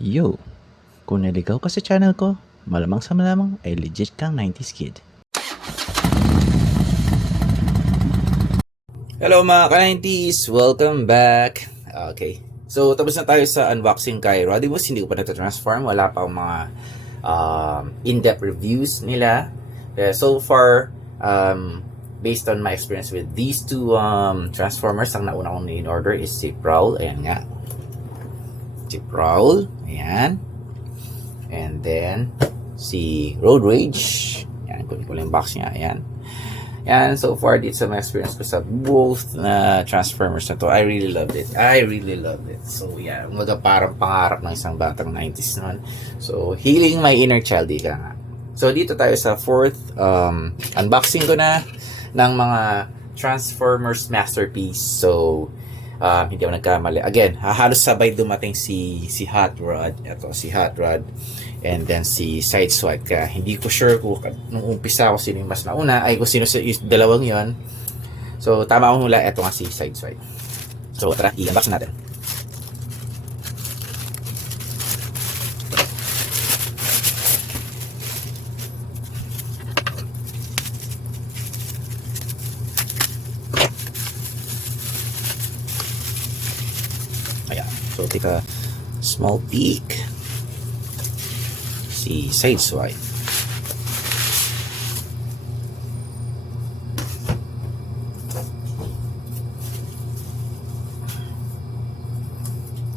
Yo, kung naligaw ka sa channel ko, malamang sa malamang ay legit kang 90s kid. Hello mga ka-90s! Welcome back! Okay. So, tapos na tayo sa unboxing kay Rodimus. Hindi ko pa nata-transform. Wala pa akong mga in-depth reviews nila. So far, based on my experience with these two Transformers, ang nauna kong in-order is si Prowl. Ayan nga. Si Prowl. Ayan. And then, si Road Rage. Ayan, kunin ko lang yung box niya. Ayan. And so far, dito sa my experience ko sa both Transformers na to, I really loved it. So yeah, umaga parang pangarap ng isang batang 90s naman. So, healing my inner child, ika nga. So, dito tayo sa fourth unboxing ko na ng mga Transformers Masterpiece. So, hindi ako nagkamali. Again, halos sabay dumating si Hot Rod. Ito, si Hot Rod. And then si Sideswipe. Kaya hindi ko sure kung nung umpisa ako sino yung mas nauna. Ay kung sino yung dalawang yon. So, tama akong hula. Ito nga si Sideswipe. So, tara, i-unbox natin. Ayan. So, take a small peek. Si Sideswipe.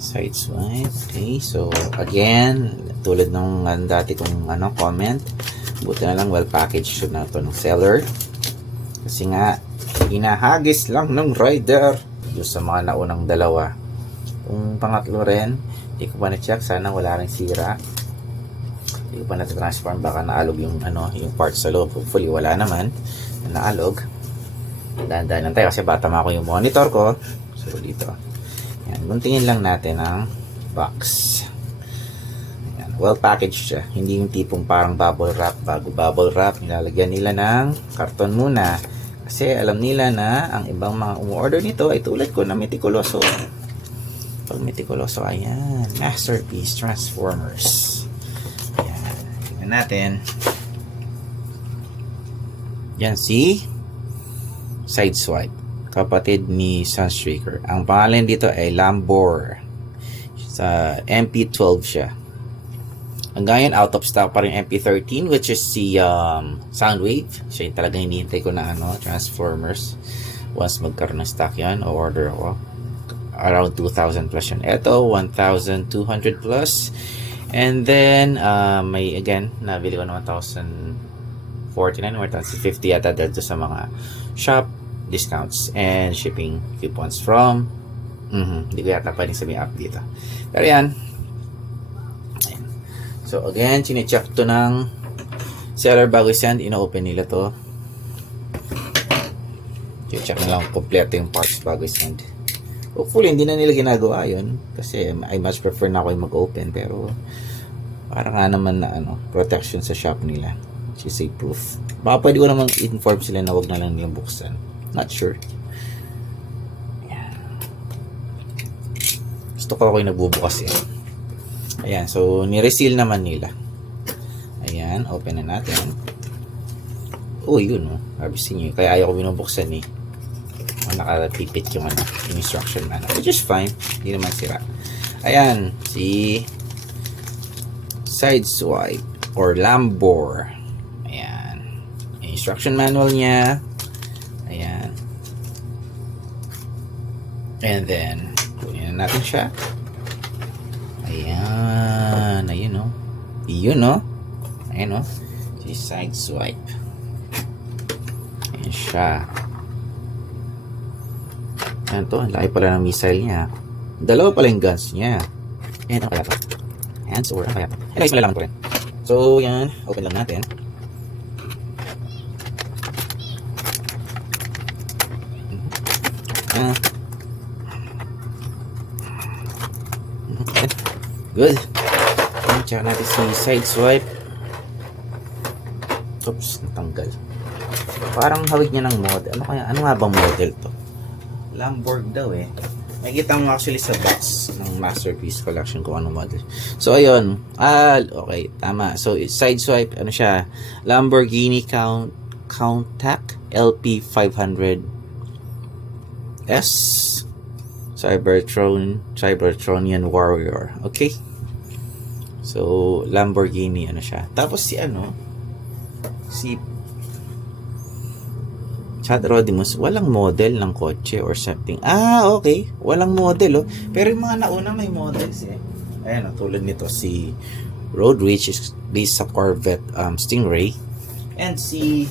Sideswipe. Okay, so again, tulad ng dati kong comment, buti na lang well packaged na ito ng seller. Kasi nga, hinahagis lang ng rider doon sa mga naunang dalawa. Kung pangatlo rin, hindi ko pa na-check, sana wala rin sira. Hindi ko pa na-transform, baka naalog yung yung parts sa loob. Hopefully wala naman na naalog. Dahan-dahan lang tayo kasi bata ma ako yung monitor ko. So dito, yan, guntingin lang natin ang box. Yan, well packaged siya, hindi yung tipong parang bubble wrap. Bago bubble wrap, nilalagyan nila ng karton muna kasi alam nila na ang ibang mga umu-order nito ay tulad ko na metikuloso. Pag metikuloso, ayan, Masterpiece Transformers. Natin yan si Sideswipe, kapatid ni Sunstreaker. Ang pangalan dito ay Lambor. Sa MP12 siya. Hanggang out of stock pa rin MP13, which is si Soundwave. Siya yung talagang hinihintay ko na Transformers. Once magkaroon ng stock yan, order ako. Around 2,000 plus yun. Ito 1,200 plus. And then, may again, nabili ko na 1,049 or 1,050 yata dito sa mga shop discounts and shipping coupons from hindi ko yata pwedeng sabihin app dito. Pero yan. Ayan. So again, chinecheck to ng seller bago i-send. Ino-open nila to. Check na lang kompleto yung parts bago i-send. Hopefully, hindi na nila ginagawa yun. Kasi I much prefer na ako yung mag-open. Pero, para nga naman na protection sa shop nila. She's a proof. Baka pwede ko namang inform sila na wag na lang nilang buksan. Not sure. Ayan. Gusto ko yung nagbubukas yan. Ayan, so nireseal naman nila. Ayan, open na natin. Oh, yun Habisin nyo. Kaya ayaw ko binubuksan nakatipit yung yung instruction manual, which is fine, hindi naman sira. Ayan, si Sideswipe or Lambor. Ayan, yung instruction manual niya. Ayan, and then kunin na natin siya. Ayan, ayun yun ayun si Sideswipe. Ayan siya. Ayan to, ang laki pala ng missile niya. Dalawa pala yung guns niya. Ayan, ano kaya to? Ayan, so ano kaya to? Ayan guys, malalaman ko rin. So, yan, open lang natin. Good. Ayan, check natin si Sideswipe. Oops, natanggal. Parang hawig niya ng model. Ano nga bang model to? Lamborg daw Makikita mo actually sa box ng Masterpiece Collection kung anong model. So, ayun. Okay. Tama. So, side swipe, ano siya? Lamborghini Countach LP500S Cybertronian Warrior. Okay. So, Lamborghini, ano siya. Tapos si Chad Rodimus, walang model ng kotse or something. Okay. Walang model, oh. Pero yung mga nauna may models, eh. Ayan, tulad nito, si Road Rage is based sa Corvette Stingray. And si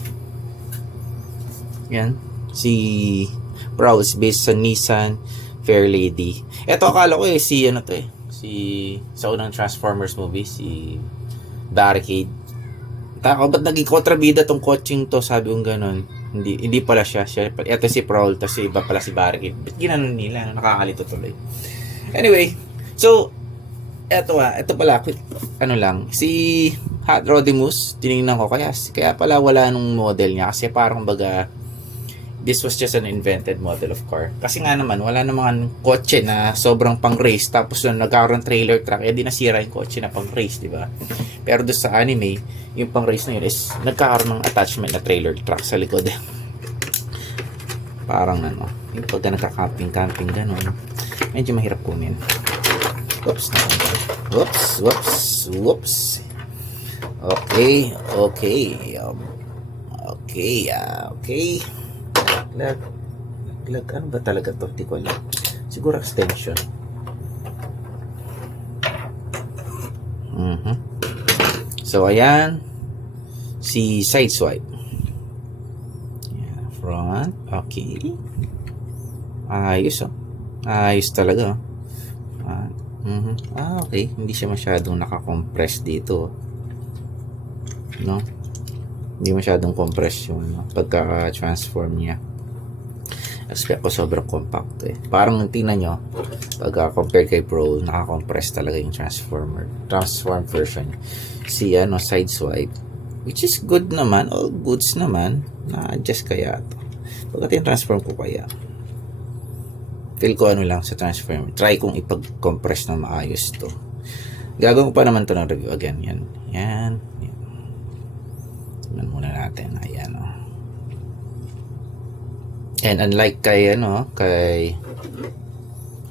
Proud is based sa Nissan Fairlady. Ito, akala ko sa unang Transformers movie, si Barricade. Tako, ba't naging kontrabida tong coaching to? Sabi kong ganun. Hindi pala siya. Ito si Prowl, tapos iba pala si Barricade. Ba't ginanon nila? Nakakalito tuloy. Anyway, so, ito pala, si Hot Rodimus, tinignan ko, kaya pala wala nung model niya, kasi parang baga, this was just an invented model of car. Kasi nga naman, wala namang kotse na sobrang pang race, tapos nung nagkaroon trailer truck, di nasira yung kotse na pang race, di ba? Pero doon sa anime, yung pang race na yun is nagkakaroon ng attachment na trailer truck sa likod. Parang yung pagka nagka-camping gano'n, medyo mahirap kunin. Whoops. Okay. Lag, ano ba talaga to? Di ko alam. Siguro extension. So, ayan. Si side swipe. Front. Okay. Ayos, oh. Ayos talaga, oh. Okay. Hindi siya masyadong nakakompress dito, no? Hindi masyadong compress yung pagka-transform niya. Expect ko sobrang compact, eh. Parang tingnan nyo, pagka-compare kay Pro, nakakompress talaga yung transform version. Si side swipe, which is good naman, all goods naman. Na-adjust kaya ito. Pagka transform ko kaya, feel ko lang sa transform. Try kong ipag-compress na maayos to. Gagawin ko pa naman to ng review again. Yan. Tignan muna natin. Ayan, oh. And unlike kay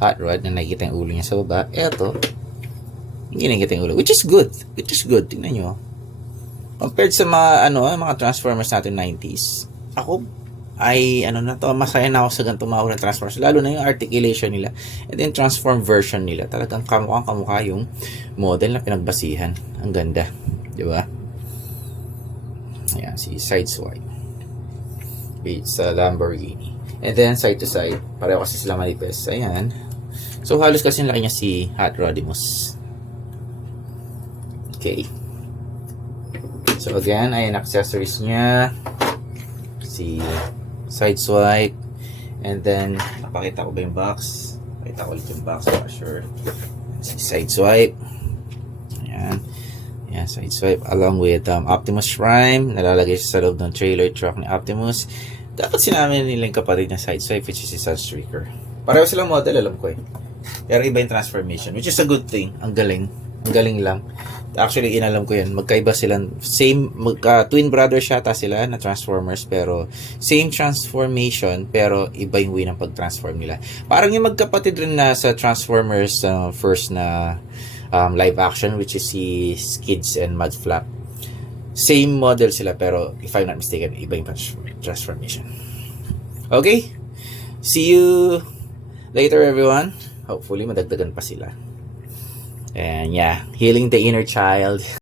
Hot Rod na nakikita yung ulo niya sa baba, eto, hindi nakikita yung ulo. Which is good. Tingnan nyo. Compared sa mga Transformers natin 90s, ako, masaya na ako sa ganitong mga Transformers. Lalo na yung articulation nila. And then transform version nila. Talagang kamukha yung model na pinagbasihan. Ang ganda. Di ba? Ayan, si side swipe. Sa Lamborghini. And then, side to side. Pareho kasi sila manipes. Ayan. So, halos kasi laki niya si Hot Rodimus. Okay. So, again, ayan, accessories niya. Si side swipe. And then, napakita ko ba yung box? Pakita ko ulit yung box para sure. Si side swipe. Ayan. Ayan, side swipe. Along with Optimus Prime. Nalalagay siya sa loob ng trailer truck ni Optimus. Dapat sinabi nila yung kapatid na side swipe, which is si Sunstreaker. Pareho silang model, alam ko, eh. Pero iba yung transformation, which is a good thing. Ang galing. Ang galing lang. Actually, inalam ko yan. Magkaiba silang, twin brother siya sila na Transformers, pero same transformation, pero iba yung way ng pag-transform nila. Parang yung magkapatid rin na sa Transformers first na live action, which is si Skids and Mudflap. Same model sila, pero if I'm not mistaken, iba yung transformation. Okay? See you later, everyone. Hopefully, madagdagan pa sila. And yeah, healing the inner child.